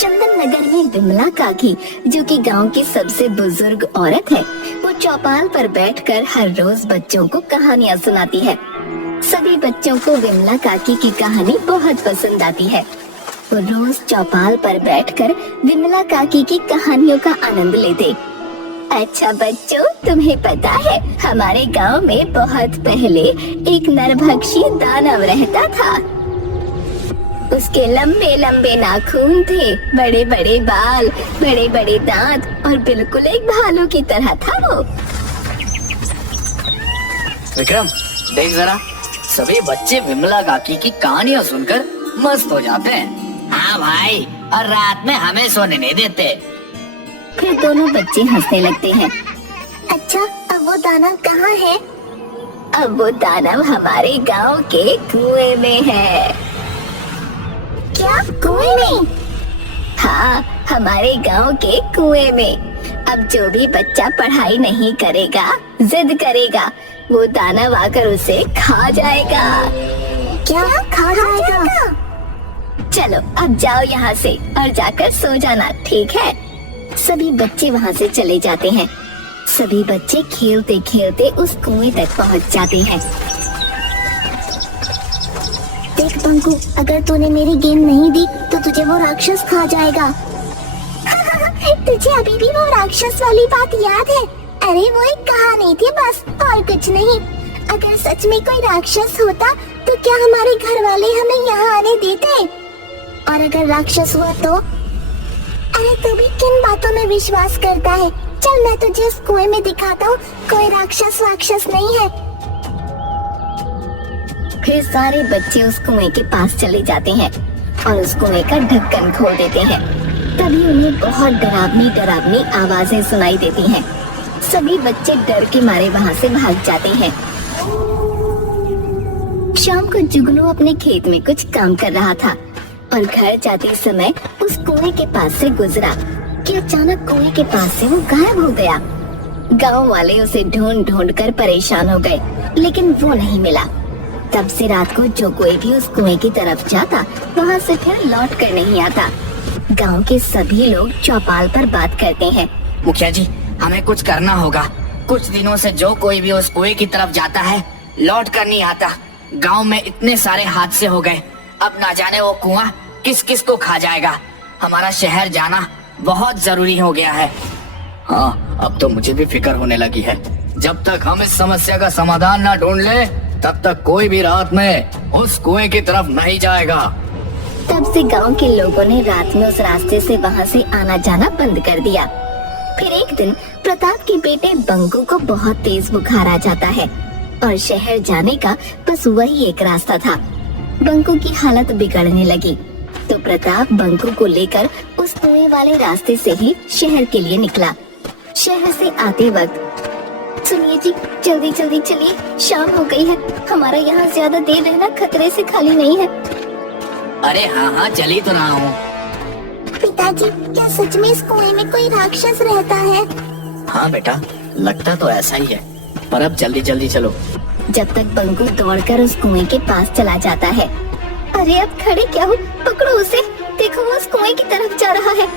चंदन नगर में विमला काकी, जो कि गांव की सबसे बुजुर्ग औरत है, वो चौपाल पर बैठकर हर रोज बच्चों को कहानियां सुनाती है। सभी बच्चों को विमला काकी की कहानी बहुत पसंद आती है। वो रोज चौपाल पर बैठकर विमला काकी की कहानियों का आनंद लेते। अच्छा बच्चों, तुम्हें पता है हमारे गांव में बहुत पहले एक नरभक्षी दानव रहता था। उसके लंबे लंबे नाखून थे, बड़े बड़े बाल, बड़े बड़े दांत और बिल्कुल एक भालू की तरह था वो। विक्रम, देख जरा, सभी बच्चे विमला काकी की कहानियां सुनकर मस्त हो जाते हैं। हाँ भाई, और रात में हमें सोने नहीं देते। फिर दोनों बच्चे हंसने लगते हैं। अच्छा, अब वो दानव कहाँ है? अब वो दानव हमारे गांव के कुएं में है। क्या कुएं में? हाँ, हमारे गांव के कुएं में। अब जो भी बच्चा पढ़ाई नहीं करेगा, जिद करेगा, वो दानव आकर उसे खा जाएगा। क्या खा जाएगा? चलो अब जाओ यहाँ से और जाकर सो जाना, ठीक है? सभी बच्चे वहाँ से चले जाते हैं। सभी बच्चे खेलते खेलते उस कुएं तक पहुँच जाते हैं। देख पंकु, अगर तूने मेरी गेंद नहीं दी तो तुझे वो राक्षस खा जाएगा। तुझे अभी भी वो राक्षस वाली बात याद है? अरे वो एक कहानी थी बस, और कुछ नहीं। अगर सच में कोई राक्षस होता तो क्या हमारे घर वाले हमें यहाँ आने देते? और अगर राक्षस हुआ तो? अरे तू भी किन बातों में विश्वास करता है? चल मैं तुझे उस कुएं में दिखाता हूँ, कोई राक्षस नहीं है। फिर सारे बच्चे उस कुएं के पास चले जाते हैं और उस कुएं का ढक्कन खोल देते हैं। तभी उन्हें बहुत डरावनी आवाजें सुनाई देती हैं। सभी बच्चे डर के मारे वहाँ से भाग जाते हैं। शाम को जुगनू अपने खेत में कुछ काम कर रहा था और घर जाते समय उस कुएं के पास से गुजरा कि अचानक कुएं के पास से वो गायब हो गया। गांव वाले उसे ढूंढ ढूंढ कर परेशान हो गए, लेकिन वो नहीं मिला। तब से रात को जो कोई भी उस कुएं की तरफ जाता, वहाँ से फिर लौट कर नहीं आता। गांव के सभी लोग चौपाल पर बात करते हैं। मुखिया जी, हमें कुछ करना होगा। कुछ दिनों से जो कोई भी उस कुएं की तरफ जाता है, लौट कर नहीं आता। गांव में इतने सारे हादसे हो गए, अब ना जाने वो कुआं किस किस को खा जाएगा। हमारा शहर जाना बहुत जरूरी हो गया है। हाँ, अब तो मुझे भी फिक्र होने लगी है। जब तक हम इस समस्या का समाधान ना ढूंढ ले, तब तक कोई भी रात में उस कुएं की तरफ नहीं जाएगा। तब से गांव के लोगों ने रात में उस रास्ते से वहाँ से आना जाना बंद कर दिया। फिर एक दिन प्रताप के बेटे बंकू को बहुत तेज बुखार आ जाता है और शहर जाने का बस वही एक रास्ता था। बंकू की हालत बिगड़ने लगी तो प्रताप बंकू को लेकर उस कुएं वाले रास्ते से ही शहर के लिए निकला। शहर से आते वक्त, सुनिए जी, जल्दी जल्दी चलिए, शाम हो गई है। हमारा यहाँ ज्यादा देर रहना खतरे से खाली नहीं है। अरे हाँ, चली तो रहा हूँ। पिताजी, क्या सच में इस कुएं में कोई राक्षस रहता है? हाँ बेटा, लगता तो ऐसा ही है, पर अब जल्दी जल्दी चलो। जब तक बंकू दौड़कर उस कुएं के पास चला जाता है। अरे अब खड़े क्या हो, पकड़ो उसे, देखो वो उस कुएं की तरफ जा रहा है।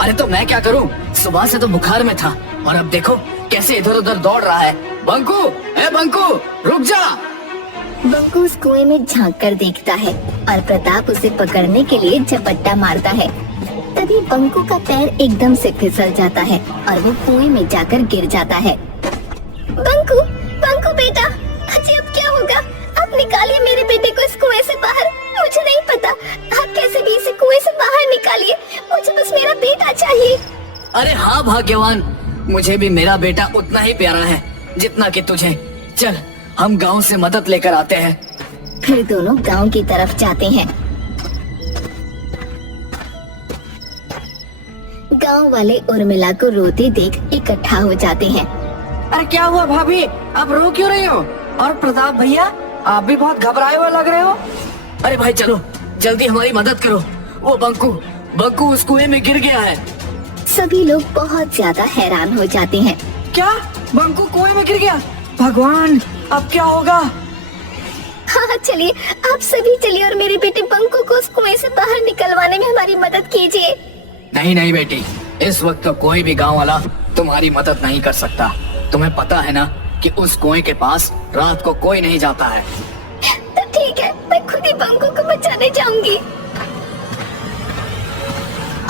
अरे तो मैं क्या करूं? सुबह से तो बुखार में था और अब देखो कैसे इधर उधर दौड़ रहा है। बंकू, ए बंकू, रुक जा। बंकू उस कुएं में झांक कर देखता है और प्रताप उसे पकड़ने के लिए झपट्टा मारता है। तभी बंकू का पैर एकदम से फिसल जाता है और वो कुएं में जाकर गिर जाता है। बंकू, बंकू बेटा, अजी अब क्या होगा? आप निकालिए मेरे बेटे को इस कुएं से बाहर। मुझे नहीं पता, आप कैसे भी इसे कुएं से बाहर निकालिए। मुझे बस मेरा बेटा चाहिए। अरे हाँ भाग्यवान, मुझे भी मेरा बेटा उतना ही प्यारा है जितना कि तुझे। चल, हम गांव से मदद लेकर आते हैं। फिर दोनों गांव की तरफ जाते हैं। गांव वाले उर्मिला को रोते देख इकट्ठा हो जाते हैं। अरे क्या हुआ भाभी, आप रो क्यों रही हो? और प्रताप भैया, आप भी बहुत घबराए हुए लग रहे हो। अरे भाई चलो, जल्दी हमारी मदद करो। वो बंकू उस कुएं में गिर गया है। सभी लोग बहुत ज्यादा हैरान हो जाते हैं। क्या? बंकू कुएं में गिर गया? भगवान, अब क्या होगा? हाँ चलिए, आप सभी चलिए और मेरे बेटे बंकू को उस कुएं से बाहर निकलवाने में हमारी मदद कीजिए। नहीं नहीं बेटी, इस वक्त तो कोई भी गांव वाला तुम्हारी मदद नहीं कर सकता। तुम्हें पता है ना कि उस कुएं के पास रात को कोई नहीं जाता है। तो ठीक है, मैं खुद ही बंकू को बचाने जाऊंगी।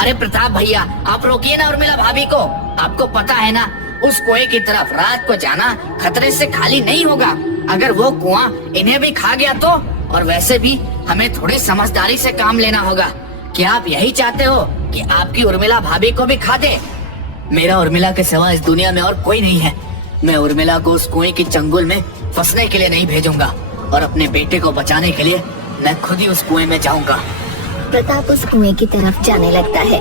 अरे प्रताप भैया, आप रोकिए ना उर्मिला भाभी को। आपको पता है ना, उस कुएं की तरफ रात को जाना खतरे से खाली नहीं होगा। अगर वो कुआं इन्हें भी खा गया तो? और वैसे भी हमें थोड़ी समझदारी से काम लेना होगा। क्या आप यही चाहते हो कि आपकी उर्मिला भाभी को भी खा दे? मेरा उर्मिला के सिवा इस दुनिया में और कोई नहीं है। मैं उर्मिला को उस कुएं की चंगुल में फंसने के लिए नहीं भेजूंगा, और अपने बेटे को बचाने के लिए मैं खुद ही उस कुएं में जाऊंगा। प्रताप उस कुएं की तरफ जाने लगता है।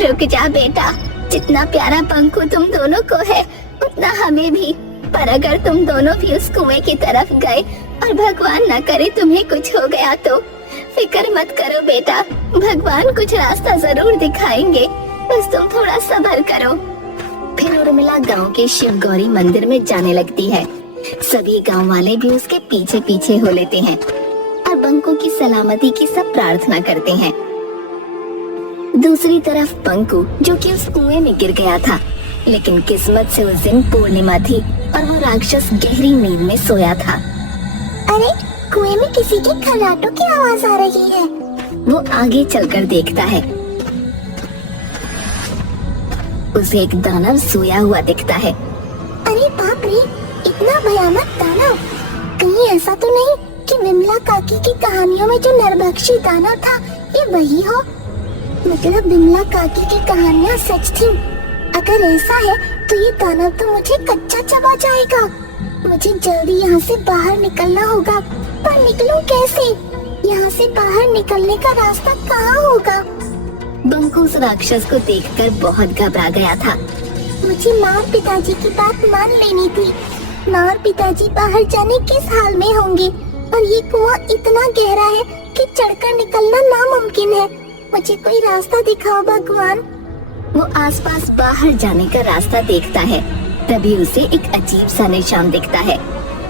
रुक जा बेटा, जितना प्यारा बंकू तुम दोनों को है उतना हमें भी। पर अगर तुम दोनों भी उस कुएं की तरफ गए और भगवान न करे तुम्हें कुछ हो गया तो फिक्र मत करो बेटा, भगवान कुछ रास्ता जरूर दिखाएंगे, बस तुम थोड़ा सब्र करो। फिर उर्मिला गांव के शिव गौरी मंदिर में जाने लगती है। सभी गांव वाले भी उसके पीछे पीछे हो लेते हैं और बंकू की सलामती की सब प्रार्थना करते हैं। दूसरी तरफ बंकू, जो कि उस कुएं में गिर गया था, लेकिन किस्मत से उस दिन पूर्णिमा थी और वो राक्षस गहरी नींद में सोया था। अरे, कुएं में किसी के खर्राटों की आवाज आ रही है। वो आगे चलकर देखता है। उसे एक दानव सोया हुआ दिखता है। अरे बाप रे, इतना भयानक दानव! कहीं ऐसा तो नहीं कि विमला काकी की कहानियों में जो नरभक्षी दानव था ये वही हो? मतलब विमला काकी की कहानियाँ सच थी। अगर ऐसा है तो ये दानव तो मुझे कच्चा चबा जाएगा। मुझे जल्दी यहाँ से बाहर निकलना होगा, पर निकलूं कैसे? यहाँ से बाहर निकलने का रास्ता कहाँ होगा? बंकू उस राक्षस को देखकर बहुत घबरा गया था। मुझे माँ और पिताजी की बात मान लेनी थी। माँ और पिताजी बाहर जाने किस हाल में होंगे, और ये कुआं इतना गहरा है कि चढ़कर निकलना नामुमकिन है। मुझे कोई रास्ता दिखाओ भगवान। वो आसपास बाहर जाने का रास्ता देखता है। तभी उसे एक अजीब सा निशान दिखता है।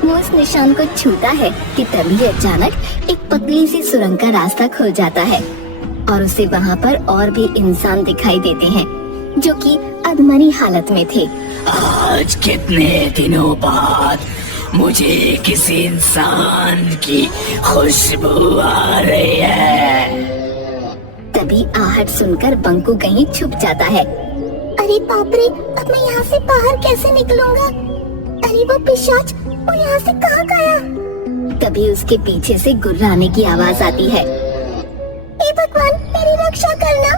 वो उस निशान को छूता है कि तभी अचानक एक पतली सी सुरंग का रास्ता खुल जाता है और उसे वहाँ पर और भी इंसान दिखाई देते हैं जो कि अधमरी हालत में थे। आज कितने दिनों बाद मुझे किसी इंसान की खुशबू आ रही है। तभी आहट सुनकर बंकू कहीं छुप जाता है। अरे बाप रे, अब मैं यहाँ से बाहर कैसे निकलूंगा? अरे वो पिशाच, वो यहाँ से कहाँ गया? तभी उसके पीछे से गुर्राने की आवाज आती है। हे भगवान, मेरी रक्षा करना।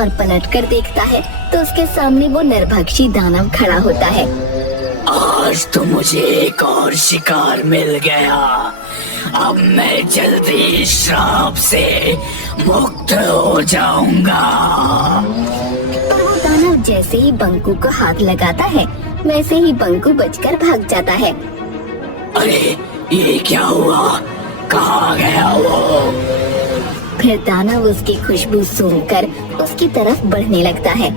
और पलटकर देखता है तो उसके सामने वो नरभक्षी दानव खड़ा होता है। आज तो मुझे एक और शिकार मिल गया। अब मैं जल्दी श्राप से मुक्त हो जाऊंगा। और वो दानव जैसे ही बंकू को हाथ लगाता है वैसे ही बंकू बचकर भाग जाता है। अरे ये क्या हुआ? कहाँ गया वो? फिर दानव उसकी खुशबू सूंघकर उसकी तरफ बढ़ने लगता है,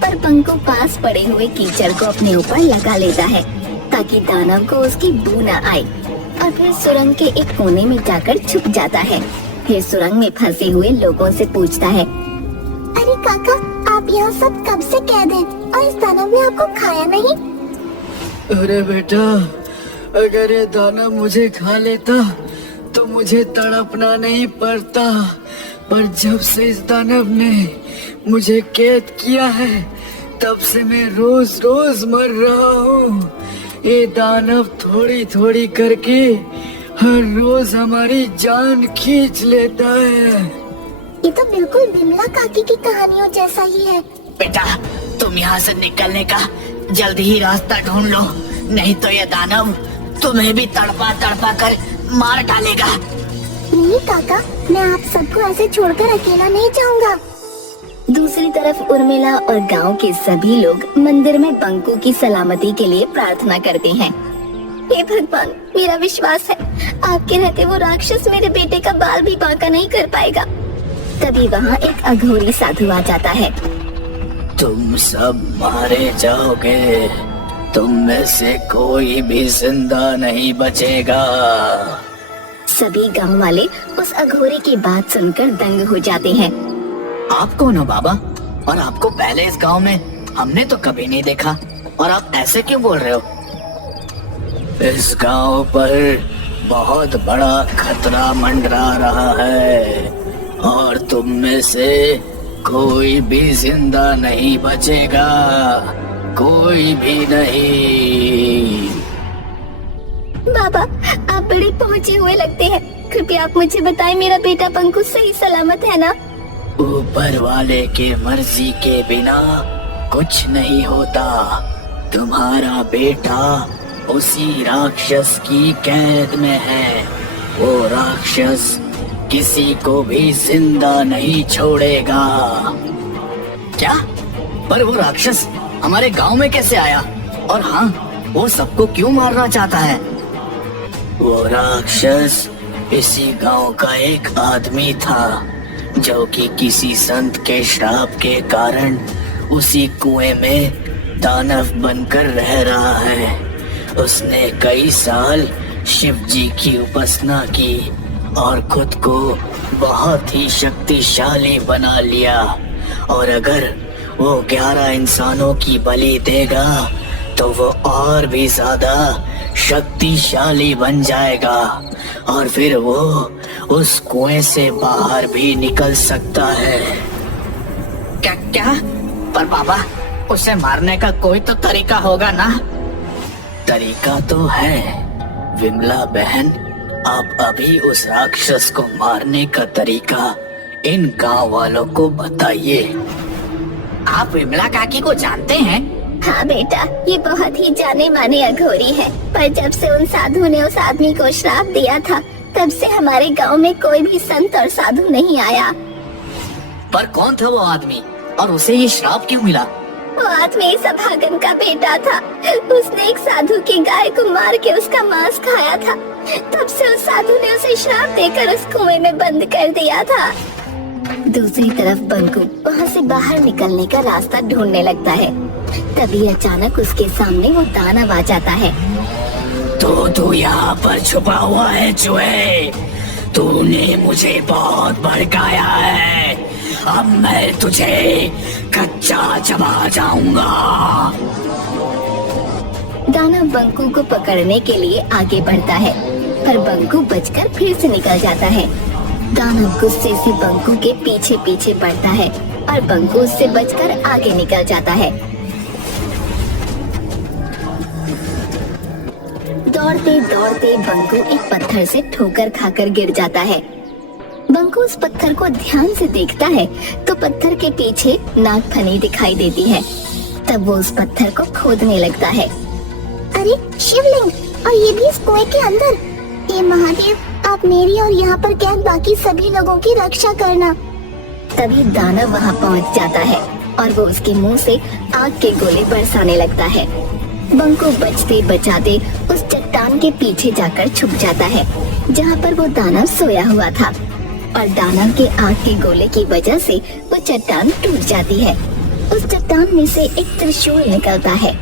पर बंकू पास पड़े हुए कीचड़ को अपने ऊपर लगा लेता है ताकि दानव को उसकी बू न आए, और फिर सुरंग के एक कोने में जाकर छुप जाता है। फिर सुरंग में फंसे हुए लोगों से पूछता है, अरे काका, आप यहाँ सब कब से कैद हैं और इस दानव ने आपको खाया नहीं? अरे बेटा, अगर ये दानव मुझे खा लेता तो मुझे तड़पना नहीं पड़ता, पर जब से इस दानव ने मुझे कैद किया है तब से मैं रोज रोज मर रहा हूँ। ये दानव थोड़ी थोड़ी करके हर रोज हमारी जान खींच लेता है। ये तो बिल्कुल विमला काकी की कहानियों जैसा ही है। बेटा, तुम यहाँ से निकलने का जल्दी ही रास्ता ढूंढ लो, नहीं तो ये दानव तुम्हें भी तड़पा तड़पा कर मार डालेगा। नहीं काका, मैं आप सबको ऐसे छोड़कर अकेला नहीं जाऊंगा। दूसरी तरफ उर्मिला और गांव के सभी लोग मंदिर में बंकू की सलामती के लिए प्रार्थना करते हैं। हे भगवान, मेरा विश्वास है आपके रहते वो राक्षस मेरे बेटे का बाल भी बांका नहीं कर पाएगा। तभी वहाँ एक अघोरी साधु आ जाता है। तुम सब मारे जाओगे, तुम में से कोई भी जिंदा नहीं बचेगा। सभी गांव वाले उस अघोरी की बात सुनकर दंग हो जाते हैं। आप कौन हो बाबा? और आपको पहले इस गांव में हमने तो कभी नहीं देखा, और आप ऐसे क्यों बोल रहे हो? इस गांव पर बहुत बड़ा खतरा मंडरा रहा है और तुम में से कोई भी जिंदा नहीं बचेगा, कोई भी नहीं। बाबा, आप बड़े पहुँचे हुए लगते हैं। कृपया आप मुझे बताएं, मेरा बेटा पंकु सही सलामत है ना? ऊपर वाले के मर्जी के बिना कुछ नहीं होता। तुम्हारा बेटा उसी राक्षस की कैद में है। वो राक्षस किसी को भी जिंदा नहीं छोड़ेगा। क्या? पर वो राक्षस हमारे गांव में कैसे आया? और हाँ, वो सबको क्यों मारना चाहता है? वो राक्षस इसी गांव का एक आदमी था जो कि किसी संत के श्राप के कारण उसी कुएं में दानव बनकर रह रहा है। उसने कई साल शिव जी की उपासना की और खुद को बहुत ही शक्तिशाली बना लिया, और अगर वो 11 इंसानों की बलि देगा तो वो और भी ज्यादा शक्तिशाली बन जाएगा, और फिर वो उस कुएं से बाहर भी निकल सकता है। क्या क्या? पर बाबा, उसे मारने का कोई तो तरीका होगा ना? तरीका तो है विमला बहन। आप अभी उस राक्षस को मारने का तरीका इन गांव वालों को बताइए। आप विमला काकी को जानते हैं? हाँ बेटा, ये बहुत ही जाने माने अघोरी है। पर जब से उन साधु ने उस आदमी को श्राप दिया था, तब से हमारे गांव में कोई भी संत और साधु नहीं आया। पर कौन था वो आदमी, और उसे ये श्राप क्यों मिला? वो आदमी इस अभागन का बेटा था। उसने एक साधु की गाय को मार के उसका मांस खाया था। तब से उस साधु ने उसे श्राप देकर उस कुएं में बंद कर दिया था। दूसरी तरफ बंकू वहाँ से बाहर निकलने का रास्ता ढूंढने लगता है। तभी अचानक उसके सामने वो दानव आ जाता है। तो तू यहाँ पर छुपा हुआ है चूहे? तूने मुझे बहुत भड़काया है। अब मैं तुझे कच्चा चबा जाऊंगा। दानव बंकू को पकड़ने के लिए आगे बढ़ता है, पर बंकू बचकर फिर से निकल जाता है। दानव गुस्से से बंकू के पीछे पीछे बढ़ता है और बंकू उससे बचकर आगे निकल जाता है। दौड़ते दौड़ते बंकू एक पत्थर से ठोकर खाकर गिर जाता है। बंकू उस पत्थर को ध्यान से देखता है तो पत्थर के पीछे नागफनी दिखाई देती है। तब वो उस पत्थर को खोदने लगता है। अरे शिवलिंग, और ये भी इस कुएं के अंदर। ये महादेव, आप मेरी और यहाँ पर कैद बाकी सभी लोगों की रक्षा करना। तभी दानव वहाँ पहुँच जाता है और वो उसके मुंह से आग के गोले बरसाने लगता है। बंकू बचते बचाते उस चट्टान के पीछे जाकर छुप जाता है जहाँ पर वो दानव सोया हुआ था, और दानव के आग के गोले की वजह से वो चट्टान टूट जाती है। उस चट्टान में से एक त्रिशूल निकलता है।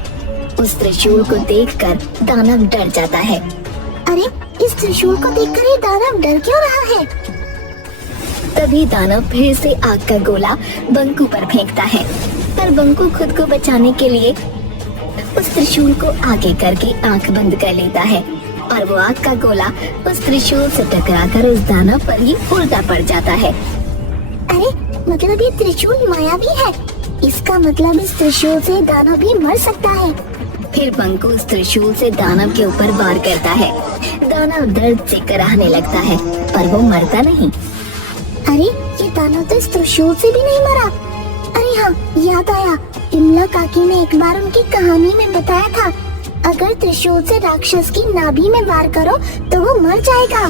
उस त्रिशूल को देखकर दानव डर जाता है। अरे, इस त्रिशूल को देखकर ये दानव डर क्यों रहा है? तभी दानव फिर से आग का गोला बंकू पर फेंकता है, पर बंकू खुद को बचाने के लिए उस त्रिशूल को आगे करके आंख बंद कर लेता है, और वो आग का गोला उस त्रिशूल से टकराकर उस दानव पर ही उल्टा पड़ जाता है। अरे, मतलब ये त्रिशूल मायावी है। इसका मतलब इस त्रिशूल से दानव भी मर सकता है। फिर बंकू उस त्रिशूल से दानव के ऊपर वार करता है। दानव दर्द से कराहने लगता है, पर वो मरता नहीं। अरे, ये दानव तो इस त्रिशूल से भी नहीं मरा। अरे हाँ, याद आया, विमला काकी ने एक बार उनकी कहानी में बताया था, अगर त्रिशूल से राक्षस की नाभि में वार करो तो वो मर जाएगा।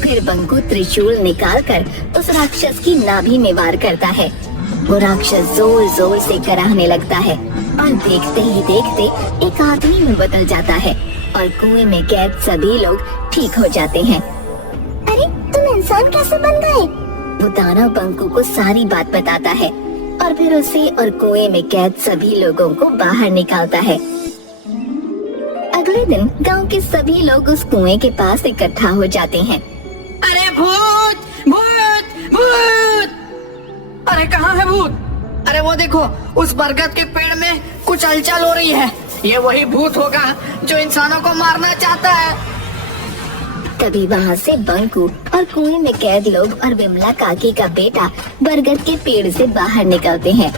फिर बंकू त्रिशूल निकालकर उस राक्षस की नाभि में वार करता है। वो राक्षस जोर जोर से कराहने लगता है और देखते ही देखते एक आदमी में बदल जाता है और कुएं में कैद सभी लोग ठीक हो जाते हैं। अरे, तुम इंसान कैसे बन गए? वो दानव बंकू को सारी बात बताता है और फिर उसे और कुएं में कैद सभी लोगों को बाहर निकालता है। अगले दिन गांव के सभी लोग उस कुएं के पास इकट्ठा हो जाते हैं। भूत भूत भूत। अरे कहाँ है भूत? अरे वो देखो, उस बरगद के पेड़ में कुछ हलचल हो रही है। ये वही भूत होगा जो इंसानों को मारना चाहता है। तभी वहाँ से बंकू और कुएं में कैद लोग और विमला काकी का बेटा बरगद के पेड़ से बाहर निकलते हैं।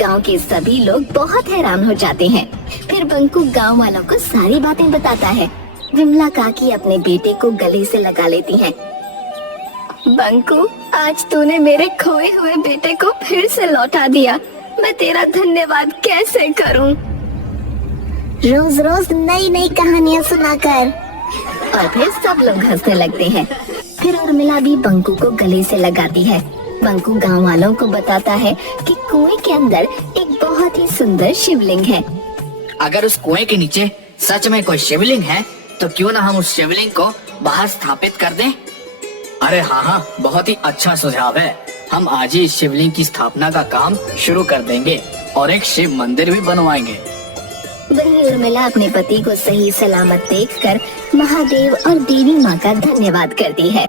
गांव के सभी लोग बहुत हैरान हो जाते हैं। फिर बंकू गांव वालों को सारी बातें बताता है। विमला काकी अपने बेटे को गले से लगा लेती हैं। बंकू, आज तूने मेरे खोए हुए बेटे को फिर से लौटा दिया। मैं तेरा धन्यवाद कैसे करूं? रोज रोज नई नई कहानियां सुनाकर। और फिर सब लोग हंसने लगते हैं। फिर उर्मिला भी बंकू को गले से लगाती है। बंकू गांव वालों को बताता है कि कुएं के अंदर एक बहुत ही सुंदर शिवलिंग है। अगर उस कुएं के नीचे सच में कोई शिवलिंग है तो क्यों ना हम उस शिवलिंग को बाहर स्थापित कर दें? अरे हाँ, बहुत ही अच्छा सुझाव है। हम आज ही इस शिवलिंग की स्थापना का काम शुरू कर देंगे और एक शिव मंदिर भी बनवाएंगे। वही उर्मिला अपने पति को सही सलामत देखकर महादेव और देवी माँ का धन्यवाद करती है।